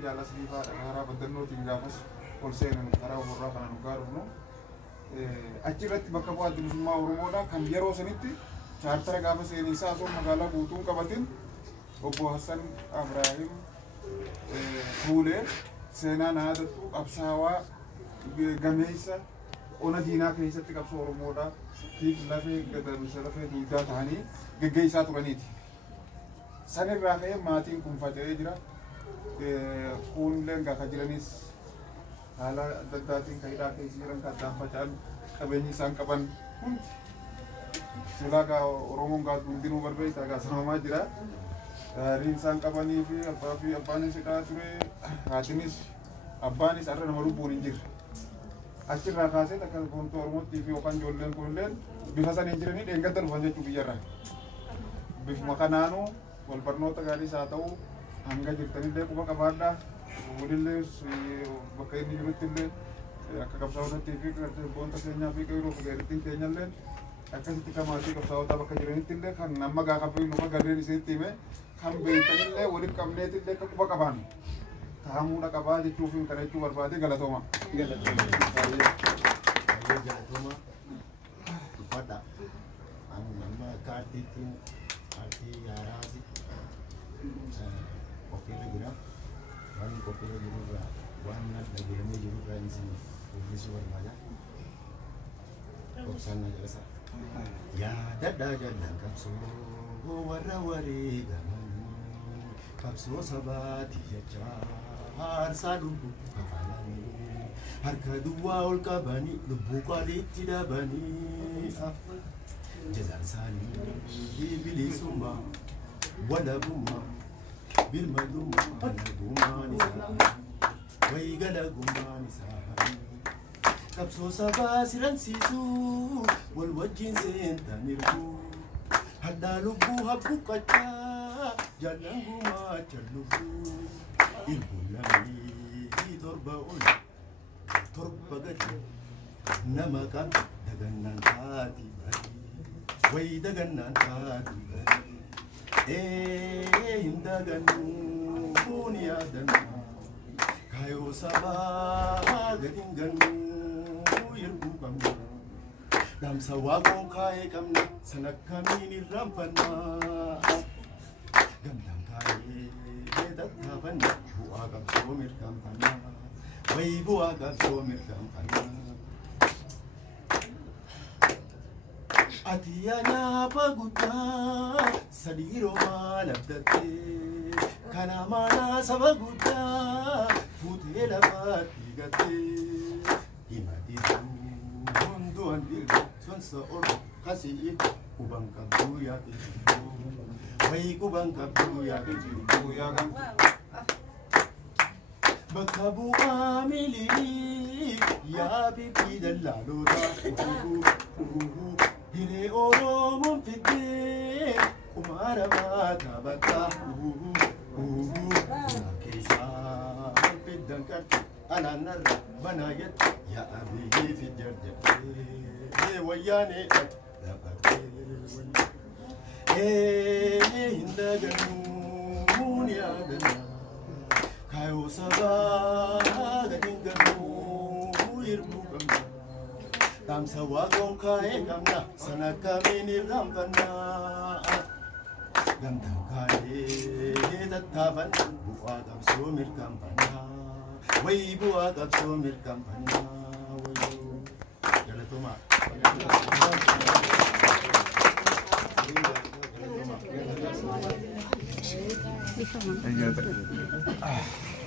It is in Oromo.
Jala selifa hara badalno tingafas polsen hara borra kana nugarno achirratti bakka bu'aa bilisummaa Oromoodha kan yeroo sanitti chaartara gaafa seensaa osoo magaalaa guutuun qabatin obbo Hassan Abrahim Fuulee seenaa naadatu qabsaawaa gameessa ona diinaa keessatti qabsoo Oromoodha tiif lafee gadarsa lafee duudaa ta'anii geggeessaa turaniiti. Sanirraa ka'ee maatiin kun faca'ee jira. Kuunleen gaafa jiranis haala adda addaatiin ka'idhaa keessa jiran kan addaan faca'an qabeenyi isaan qaban hundi silaa gaa Oromoon gaa hundinuu barbaada gaa samamaa jira. Riin isaan qabanii fi abbaanis hidhaa ture haatinis abbaanis har'a nama lubbuun hin jirre. Achirraa kaasee akka boontuu Oromootti fi yookaan ijoolleen kunilleen bifa saniin jiranii dheengadda dhufan jechuu biyyarraa. Bifuma kanaanuu wal barnoota gaariis haa ta'u hanga jirtanillee quba qabaadhaa. Walillee bakka inni jirutti illee akka qabsaa'otaatti fi boonta keenyaa fi qeyroo fi gaarittiin keenyallee akkasitti kamaatii qabsaa'otaa bakka jiranitti illee kan nama gaa qabee nufa garreen isinitti hime kan beektanillee waliin qabneetillee akka quba qabaannu taa'amuudha qabaa jechuuf kana jechuu barbaade galatooma. Galatooma. Uffata. Amma kaartiitiin kaartii yaaraasi qophiirra jira. Waan qophiirra jirurraa waan dhageeffamee jirurraa isin uffisuu barbaada. Obsaan na jalasa. Yaadadhaa jallaan qabsoo warra wareegaman qabsoo sabaati jechaa aarsaa lubbuu kafalanii harka duwwaa ol qabanii lubbuu qaaliitti dhabanii jazaan isaanii bilisummaa walabummaa bilmadummaa walabummaan isaa waygalagummaan isaa qabsoo sabaa siransiisuu wal wajjin seentan irguu haddaa lubbuu habbuqqachaa jaallan gumaacha lubbuu ilbuun lamii torba ol torba gadi nama qaba dagannaan taati barii wayi dagannaan taati barii hin dagannuu ni yaadannaa kaayoo sabaa gadin gannuu yerguu qabna damsa waaqoon kaayee qabna san akkamiin irraanfannaa gamtaan kaayee tattaafanna bu'aa qabsoo mirkaanfannaa wayi bu'aa qabsoo mirkaanfannaa ati yaa nyaapa guddaa sadiiroo maal abdattee kana maanaa saba guddaa fuutee lafaatti gattee himatiituu hunduun dirga sonsa ol kasii kuban qabduu yaaqee jirtuu wayi kuban qabduu yaaqee jirtuu yaaqan bakka bu'aa milii yaa bibii dallaalootaa hiree Oromoon fiddee kumaara maataa bakka keessaa fiddan qarti alaanarra banaa jette yaa abiyyee fidjar jettee wayyaanee dhaabbattee hin dagannuu ni yaadannaa kaayoo sabaa gadin gannuu yerguu qabna damsa waaqoon kaayee qabna san akkamiin irraanfannaa gamtaan kaayee tattaafanna bu'aa qabsoo mirkaanfannaa wayi bu'aa qabsoo mirkaanfannaa wayoo galatooma. Galatooma.